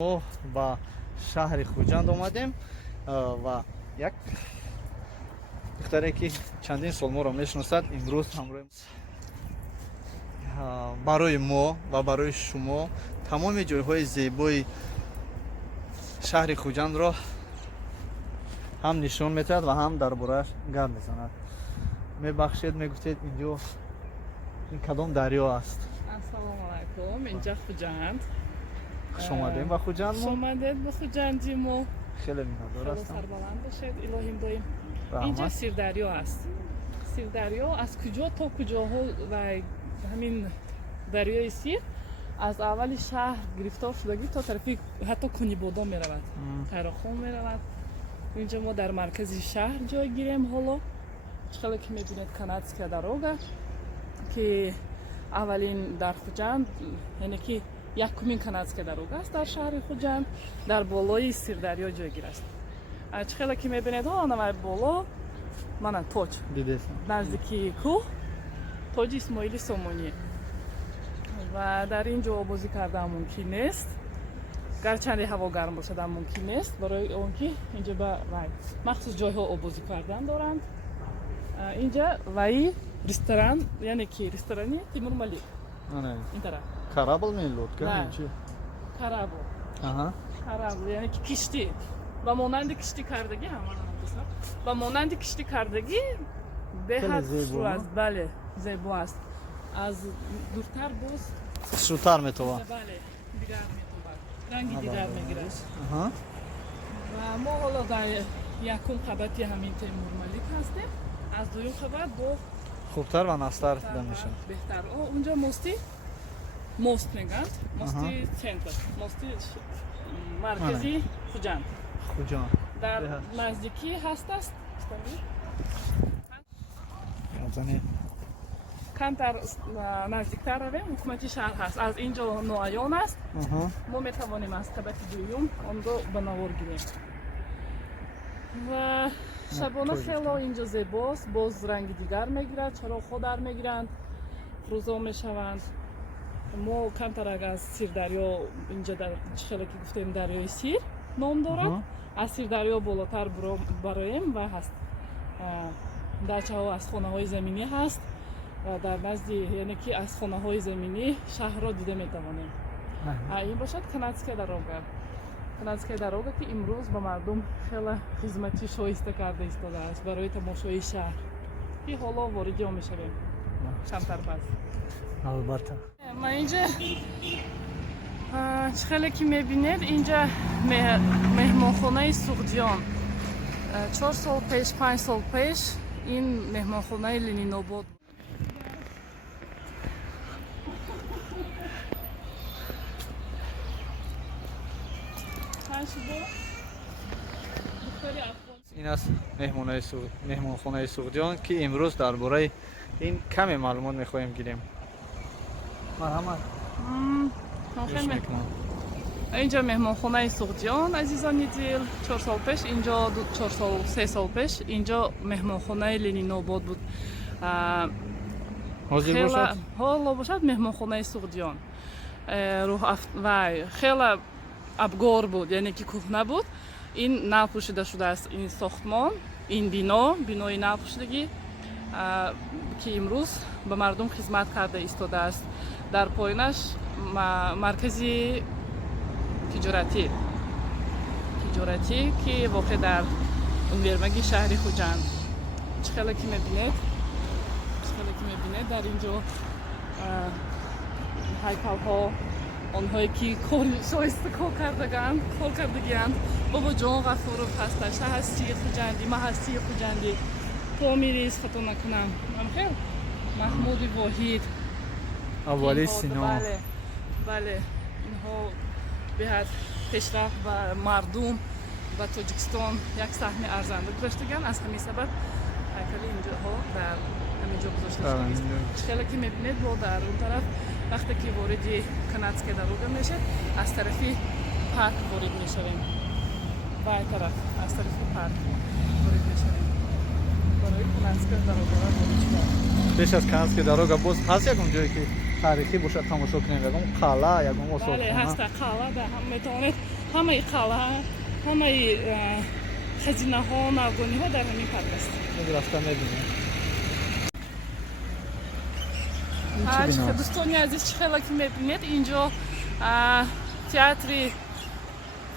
мо ба шаҳри Хуҷанд омадем ва як духтаре ки чандин сол моро мешиносад имрӯз ҳамроҳи барои мо ва барои шумо тамоми ҷойҳои зебои шаҳри Хуҷандро ҳам нишон метиҳад ва ҳам дар борааш гап мезанад. Мебахшед, мегуфтед инҷо ин кадом дарё аст? Ассалому алайкум, инҷа Хуҷанд. Хуш омадем ба Хуҷанд. Хуш омадед ба Хуҷанди мо. Хеле миннатдор Хеле ҳастам. сарбаланд бошед, илоҳим доим. Инҷа Раҳмат. Сирдарё аст. Сирдарё аз куҷо то куҷоҳо ва ҳамин дарёи Сир аз аввали шаҳр гирифтор шудагӣ то тарафи ҳатто Кунибодо меравад, Қайрохон меравад. Инҷа мо дар маркази шаҳр ҷойгирем ҳоло. Хеле ки мебинед канадская дорога ки аввалин дар Хуҷанд, яъне ки якумин канадская дорога аст дар шаҳри Хуҷанд, дар болои Сирдарё ҷойгир аст. Хеле ки мебинед навай боло мана тоҷ Дидесам. наздики кӯҳ тоҷи Исмоили Сомонӣ ва дар ин ҷо обозӣ кардан мумкин нест, гарчанде ҳаво гарм бошад ҳам мумкин нест, барои он ки инҷа ба махсус ҷойҳо обозӣ кардан доранд. Инҷа ваи ресторан, яъне ки ресторани Тимур Малик ин тараф. Карабл мелод Не. чи? Карабл. Аҳа. Карабл яъне ки киштӣ. Ба монанди киштӣ кардагӣ ба монанди киштӣ кардагӣ беҳад Хеле зебо, хушрӯ аст. Бале, зебо аст. Аз дуртар боз Хушрӯтар метавад. бале дигар метавад. Ранги дигар мегирад. Аҳа. Ва мо ҳоло дар якум қабати ҳамин Тимур Малик ҳастем. Аз дуюм қабат бо Хубтар ва настар дида мешавад. беҳтар. Унҷа мост мегӯянд. Мости центр, мости маркази Хуҷанд. Хуҷанд. Дар Беҳад. наздикӣ ҳаст аст. Азани Камтар наздиктар равем, ҳукумати шаҳр ҳаст. Аз ин ҷо ноаён аст. аҳа. Мо метавонем аз қабати дуюм онро ба навор гирем. Ва шабона хело ин ҷо зебост, боз ранги дигар мегирад, чароғҳо дар мегиранд, фурӯзо мешаванд. Мо камтар аз Сирдарё инҷа дар хеле ки гуфтем дарёи Сир ном дорад. Аз Сирдарё болотар бароем ва ҳаст. Дачаҳо аз хонаҳои заминӣ ҳаст ва дар назди яъне ки аз хонаҳои заминӣ шаҳрро дида метавонем. Ин бошад канадская дорога. Канадская дорога ки имрӯз ба мардум хеле хизмати шоиста карда истодааст барои тамошои шаҳр. Ки ҳоло вориди он мешавем. Камтар баъд. Албатта. Ма инҷа хеле ки мебинед инҷа меҳмонхонаи Суғдиён. 4 сол пеш, 5 сол пеш ин меҳмонхонаи Ленинобод. ин аст меҳмонхонаи Суғдиён ки имрӯз дар бораи ин каме маълумот мехоҳем гирем. Марҳамат. Гӯш мекунам. Инҷа меҳмонхонаи Суғдиён азизони дил. 4 сол пеш инҷо 4 сол 3 сол пеш инҷо меҳмонхонаи Ленинобод буд. Ҳозир бошад? Ҳоло бошад меҳмонхонаи Суғдиён. Вай хела абгор буд, яъне ки кӯҳна буд. Ин нав пӯшида шудааст ин сохтмон, ин бинои нав пӯшидагӣ ки имрӯз ба мардум хизмат карда истодааст. Дар поинаш маркази тиҷоратӣ ки воқеъ дар универмаги шаҳри Хуҷанд. Хеле ки мебинед дар ин ҷо ҳайкалҳо, онҳое ки кори шоиста кор кардагианд. Бобоҷон Ғафуров ҳаст, Аша ҳастии Хуҷандӣ, ман ҳастии Хуҷандӣ, Помириз хато накунам. Хел Маҳмуди Воҳид, Аввали Сино. Бале, инҳо беҳад пешрафт ба мардум ба Тоҷикистон як саҳми арзанда гузоштаганд. Аз ҳамин сабаб ҳайкали инҷоҳо дар ҳамин ҷо гузошта шудааст. Хеле ки мебинед бо дар он тараф вақте ки вориди канадская дорога мешавад, аз тарафи парк ворид мешавем. Вай тараф аз тарафи парк ворид мешавем. Барои канадская дорога ворид шудем. Пеш аз канадская дорога боз ҳаст ягон ҷое ки таърихӣ бошад тамошо кунем. Ягон қалъа, ягон бале осорхона. ҳаста қалъа да метавонед ҳамаи қалъа ҳамаи хазинаҳо навгониҳо дар ҳамин парк аст. рафта мебинем. дӯстони азиз чӣ хеле ки мебинед инҷо театри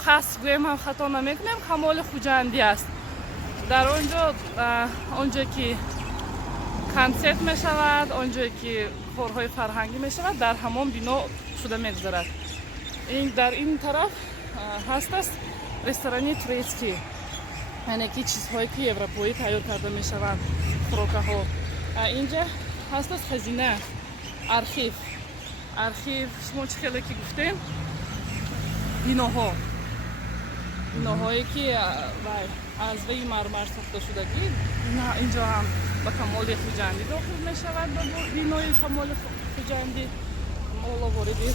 қаср гӯем ҳам хато намекунем, камоли хуҷандӣ аст. дар онҷое ки консерт мешавад, онҷое ки корҳои фарҳангӣ мешавад, дар ҳамон бино шуда мегузарад. Дар ин тараф ҳаст аст ресторани турецкӣ, яъне ки чизҳое ки европоӣ тайёр карда мешаванд, хӯрокаҳо. Инҷа ҳаст аст хазина, архив. Шумо чӣ хеле ки гуфтем, биноҳое ки аз ваи мармар сохта шудагӣ, инҷо ҳам ба камоли хуҷандӣ дохил мешавад. Ба бинои камоли хуҷандӣ моло вориди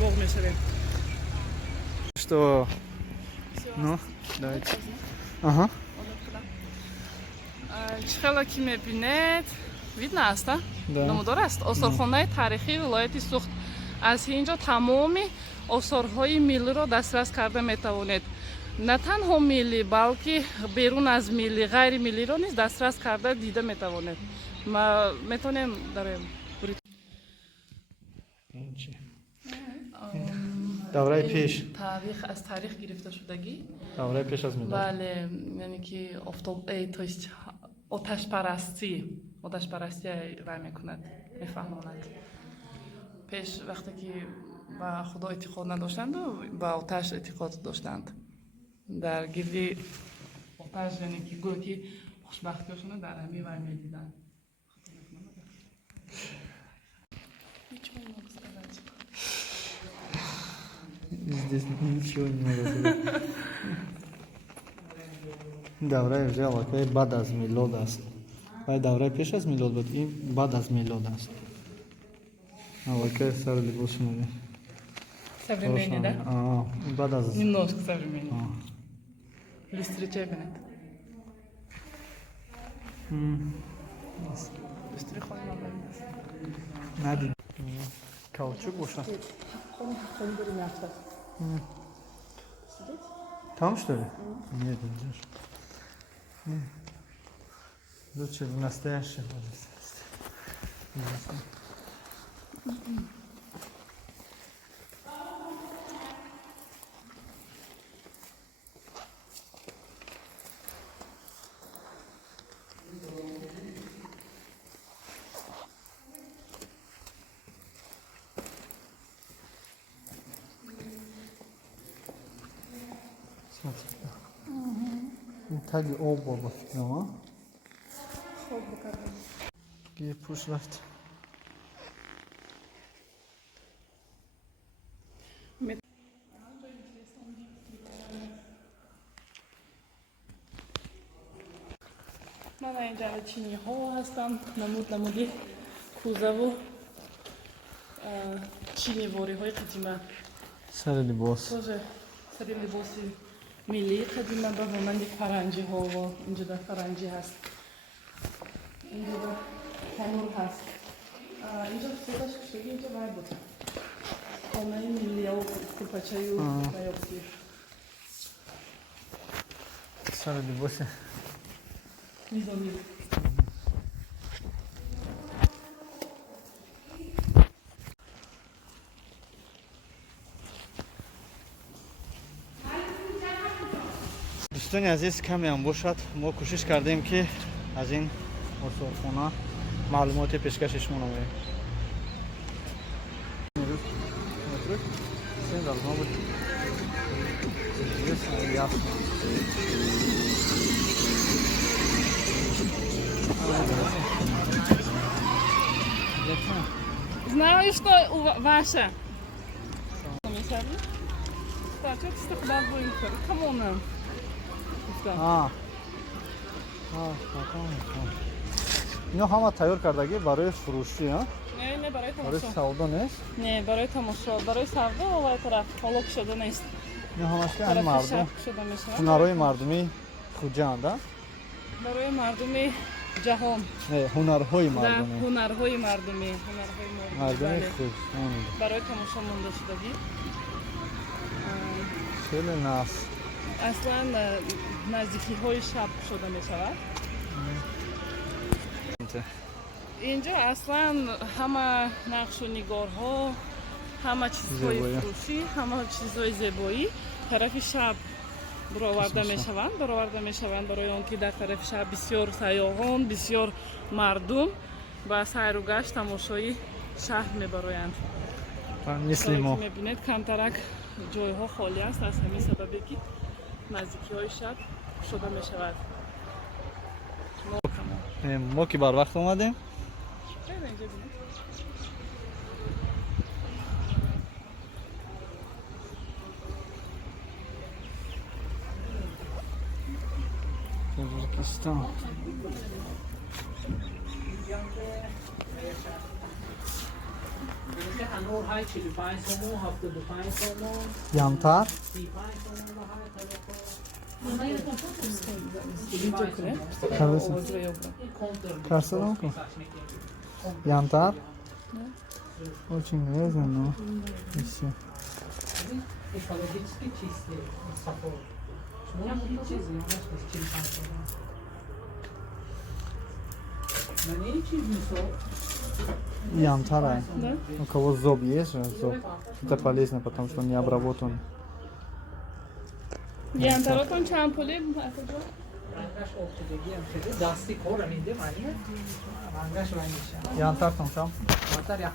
боғ мешавем. Что? Ну, давайте. Ага. Чӣ хеле ки мебинед, видно аст, Да. номудор аст. Осорхонаи таърихии вилояти Суғд. Аз инҷо тамоми осорҳои миллиро дастрас карда метавонед. На танҳо милли, балки берун аз милли, ғайри миллиро низ дастрас карда дида метавонед. Метавонем дарем давраи пеш. аз таърих гирифта шудагӣ. Давраи пеш аз милод. бале, яъне ки то есть оташпарастӣ рай мекунад, мефаҳмонад. пеш вақте ки ба худо эътиқод надоштанду ба оташ эътиқод доштанд, дар гирди оташ, яъне ки гӯё ки хушбахтиҳошона дар ҳамин вай медиданд. Здесь ничего не могу сказать. Давраи уже аллакай баъд аз милод аст. Вай давраи пеш аз милод буд, ин баъд аз милод аст. Аллакай сари либос шумоди. Современный, да? Баъд аз Немножко современный. Люстричай бинед. Люстри хоҳем бинед. нади каучук бошад. Там что ли? Нет, не лучше в настоящем. Таги об баба фикрама. Хоб бикардем. Ки пуш рафт. Мана инҷа чиниҳо ҳастанд, намуди кӯзаву чинивориҳои қадима. Сари либос. Тоже сари либоси миллии қадима ба монанди фаранҷиҳо, инҷа дар фаранҷӣ ҳаст. Инҷа дар танур ҳаст. Инҷа фотоаш куштагӣ инҷа вай буд. Хонаи миллияу кӯрпачаю наёбтӣ. Сари либоси Низомӣ. дӯстони азиз, каме ҳам бошад мо кӯшиш кардем ки аз ин осорхона маълумоти пешкаши шумо намоем. Знаю, что ваше. Так, что ты с такой выехал? Come on now. ино ҳама тайёр кардагӣ барои фурӯшӣ, Не, барои барои тамошо. савдо нест. Не, барои тамошо. Барои савдо овай тараф ҳоло кушода нест. ино ҳамаш ки ан Тарафи мардум шаб кушода мешавад. ҳунарои мардумӣ хуҷанд. барои мардуми ҷаҳон ҳунарҳои дар мардумӣ. ҳунарҳои мардумӣ Мардуми бале. худ. барои тамошо монда шудагӣ. Хеле нас. аслан наздикиҳои шаб шуда мешавад. инҷо аслан ҳама нақшу нигорҳо, ҳама чизҳои Зебоӣ. фурӯшӣ, ҳама чизҳои зебоӣ тарафи шаб бароварда мешаванд, барои он ки дар тарафи шаб бисёр сайёҳон, бисёр мардум ба сайру гашт тамошои шаҳр мебароянд. Мисли мо. мебинед камтарак ҷойҳо холӣ аст аз ҳамин сабабе ки наздикиҳои шаб шуда мешавад. Мо ки барвақт омадем. Инҷо бинед. Tojikiston. Ямтар. Видео кунед? Кардасам. Овозро ёбрам. Карсадам ку. Ямтар. Очень лезно, но и всё. Экологически чистый сапог. Многие чизы у нас без чипа. На ней чизмисо. Ямтара. Да? У кого зоб есть же, зоб. Это полезно, потому что он не обработан. янтаротон чанд пуле атаҷо? Рангаш офтодагӣ ҳам шуде. Дасти кора миде мани. Рангаш вайниша. Янтар там там. Матар як.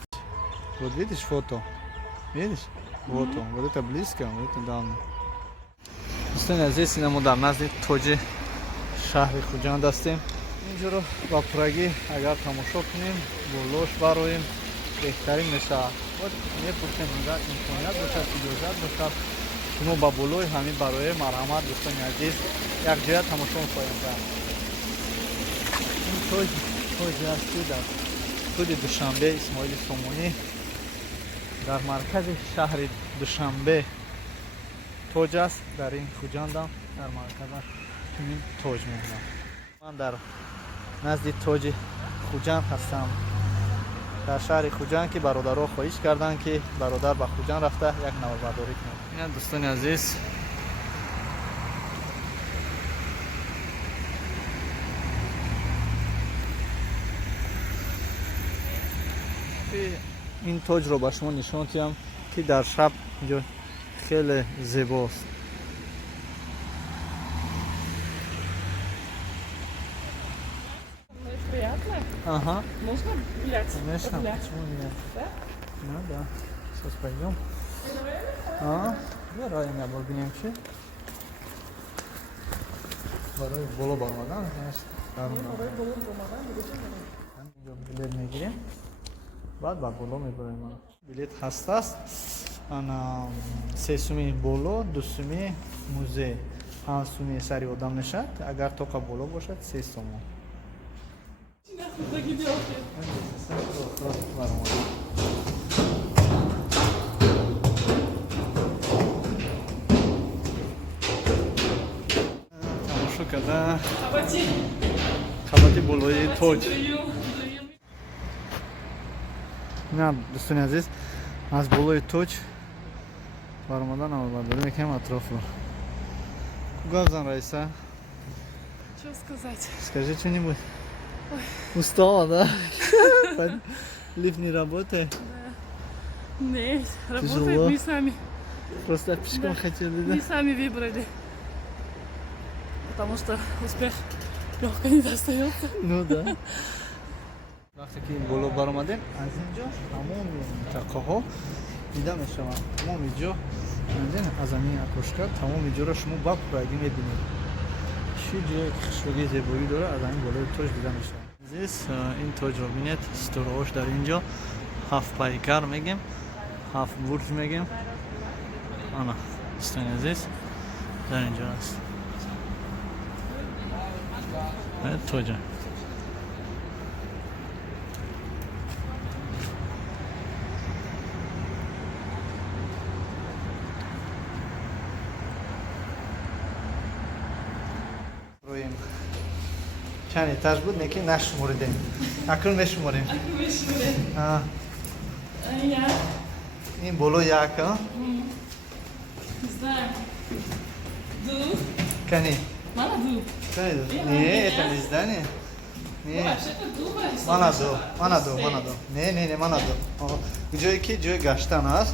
Вот видишь фото? Видишь? Вот он. Вот это близко, вот это дально. История здесь на модар назди тоҷи шаҳри Хуҷанд ҳастем. Инҷоро ба пурагӣ агар тамошо кунем, болош бароем, беҳтарин мешавад. Вот мепурсем агар имконият бошад, иҷозат бошад, шумо ба болои ҳамин барои марҳамат дӯстони азиз якҷоя тамошо мехоҳем кард. Ин тоҷи аст ки дар худи Душанбе Исмоили Сомонӣ дар маркази шаҳри Душанбе тоҷ аст. Дар ин Хуҷандам дар марказаш чунин тоҷ мебинам. Ман дар назди тоҷи Хуҷанд ҳастам. Дар шаҳри Хуҷанд ки бародарҳо хоҳиш карданд ки бародар ба Хуҷанд рафта як навобардорӣ кунад. Ина дӯстони азиз, ин тоҷро ба шумо нишон диҳам ки дар шаб инҷо хеле зебост. Приятно. Ага, Можно гулять? конечно. Погулять? Почему нет? Да? Ну да. Сейчас пойдем. Бираем я бобинем чи. Барои боло баромадан, конечно. Барои боло баромадан мебошад. Инҷо билет мегирем. Баъд ба боло мебарем. Билет ҳастаст. Ана сесуми боло, дусуми музей. Панҷсуми сари одам мешад. Агар тока боло бошад 3 сомон. Тамошо карда қабати болои тоҷ. ина дӯстони азиз, аз болои тоҷ баромадан аварбардорӣ мекунем атрофро. Гап зан, Раиса. Что сказать? Скажи что-нибудь. Устала, да? Лифт не работает? Нет, Тяжело. работает, мы сами. Просто пешком хотели, да? Мы сами выбрали. Потому что успех легко не достается. Ну да. вақте ки боло баромадем, аз инҷо тамоми минтақаҳо дида мешаванд. Тамоми ҷо аз ҳамин акошка тамоми ҷоро шумо ба пурагӣ мебинед. Чӣ ҷое хушрӯгии зебоӣ дорад, аз ҳамин болои тоҷ дида мешавад. Азиз, ин тоҷро бинед, стораҳош дар инҷо 7 пайкар мегем, 7 бурҷ мегем. Ана, дӯстони азиз, дар инҷо аст. Тоҷа. چند ایتاژ بود نکی نشمردیم اکنون میشمریم آه. Ja, این بلو یک ها знаю. Du? کنی Mana du? کنی دو نه это не здание не Вообще-то du мана ду не мана ду ҷое ки ҷои гаштан аст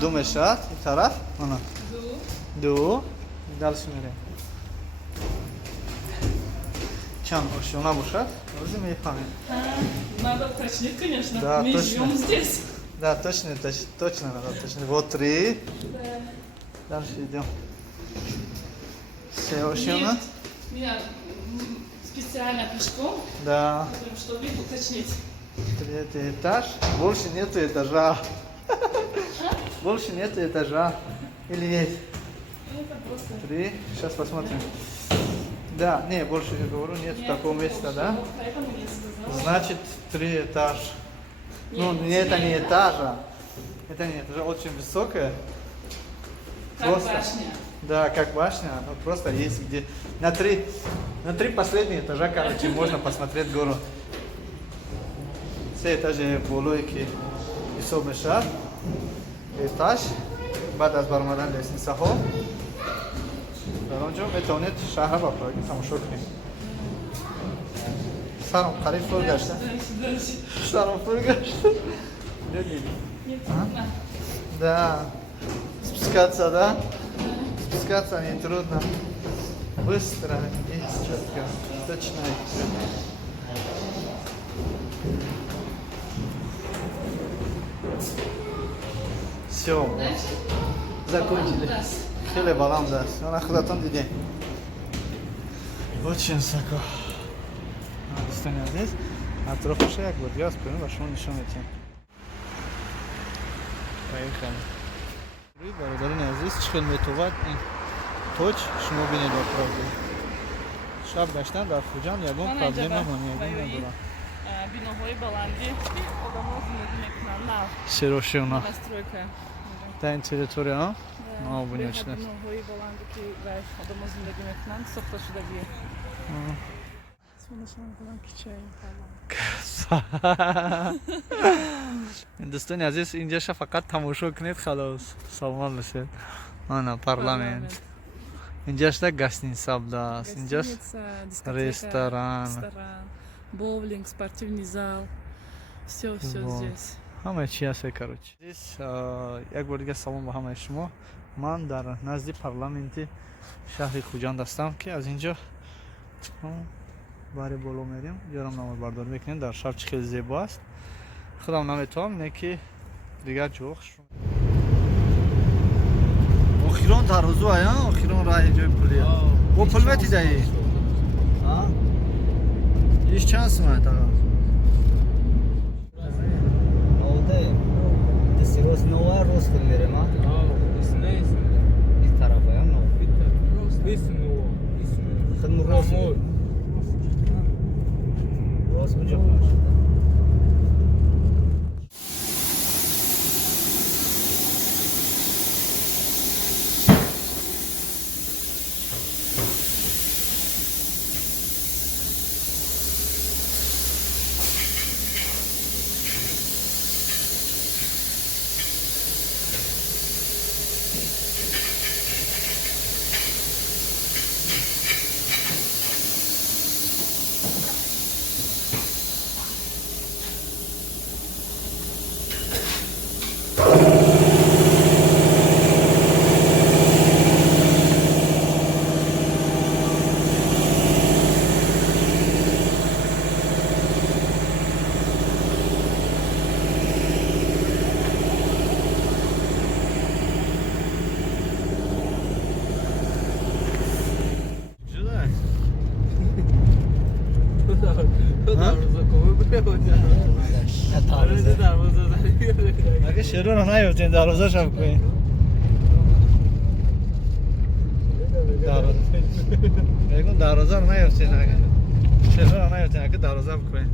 ду мешавад ин тараф мана ду дальше мерем чанд ошёна бошад ози мефаҳмем Надо уточнить, конечно. Да, Мы точно. живем здесь. да точно надо точно вот 3 дальше идем все ошёна Меня специально пешком, да чтобы уточнить. Третий этаж. Больше нету этажа. Больше нету этажа. Или есть? Это просто... 3. Сейчас посмотрим. Да, не, больше я говорю, нету такого места, да? Поэтому я сказала. Значит, 3 этаж. Ну, не, это не этажа. Это не этажа, очень высокая. Как Просто. башня. Да, как башня. Ну, просто есть где. На три последних этажа, короче, можно посмотреть гору. Все этажи болойки и собешат. Этаж. بعد از برآمدن لسنیسه ها در آنجا میتونید شهر را برای تماشا کنید. سرم قریب فرو گشته. Дальше. سرم فرو گشته. Не трудно. Да. Спускаться, да? Спускаться не трудно. Быстро и четко. Точно и четко. Все. Закончили. Хеле балам даст. Он охватом диде. Очень высоко. Достанем здесь. Атрофа шея, вот я спину, вашу ничего не тем. Поехали. برادران عزیز چه خیلی میتواد این توچ شما بینید با پرابلم شب گشتن در خوجان یکم پرابلم نمانی Биноҳои баландӣ одамҳо зиндагӣ мекунанд. Нав. Широшиуна. Настройка. Та ин территория, а? Ну, конечно. Биноҳои баланде ки одамҳо зиндагӣ мекунанд сохта шудагӣ. Смешно гӯям кичаи баланд. دوستان عزیز اینجا فقط تماشا کنید خلاص سامان رسید آنا парламент اینجاش так гостиница است اینجاش ресторан боулинг, спортивный зал. Все здесь. همه چی هست короче здесь یک بار دیگه سلام به همه شما من در نزد پارلمانت شهر خوجند هستم که از اینجا برای بالا میریم یارم نماز برداری میکنیم در شب چه خیلی زیبا است خودم نمیتونم اینه که دیگر جوخش آخران در حضور آیا آخران راه جای پلیه با پل میتی دایی ایش چند سمه تا Rost nouă, rostul mere, ma? Isso não é isso. Isso tarafa ya, no? Isso não. Isso não. Când nu rost. Amor. Rost cu joc, așa. اگه شروع رو نیفتین دروازه شب کنین بگون دروازه رو نیفتین اگه شروع رو نیفتین اگه دروازه بکنین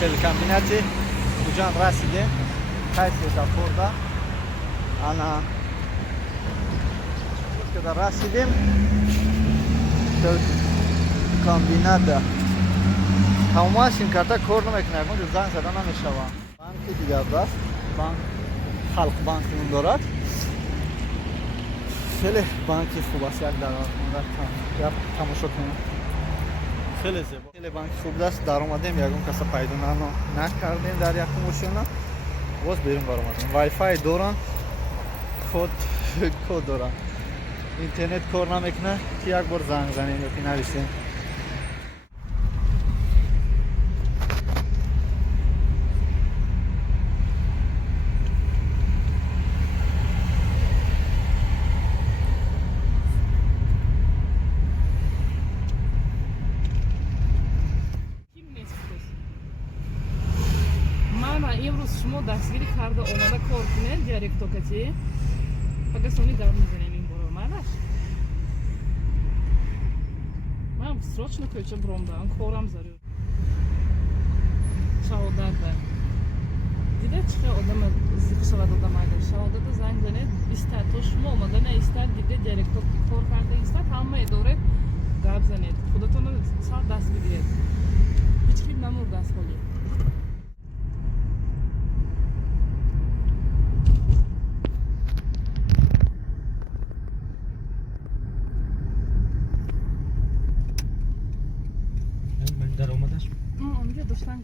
шел комбинати куҷан расидем кайф хӯрда ана када расидем шел комбината тамома симкарта кор намекунад мо занг зада намешавад банки дигар даст банк халқ банк он дорад хеле банки хуб аст як даромада як тамошо кунем хеле зебо хеле банки хуб аст даромадем ягон каса пайдо накардем дар якум ошёна боз берун баромадем вайфай дорам код дорам интернет кор намекунад ки як бор занг занем ёки нависем имрӯз шумо дастгирӣ карда омада кор кунед диалектокати пагасони гап мезанем ин боро манаш ман срочно кӯча буром дорам корам зарур шаҳодат да дидед чӣ хел одам зиқ шавад одам агар шаҳодата занг занед истад то шумо омада на истад дидед диалектоки кор карда истад ҳамаи доред гап занед худатонро сар даст бигиред ҳеҷ ким намурд аст ҳолӣ онҷо доштан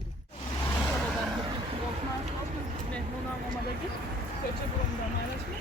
меҳмонам омадагӣ кӯча буром дар майрашми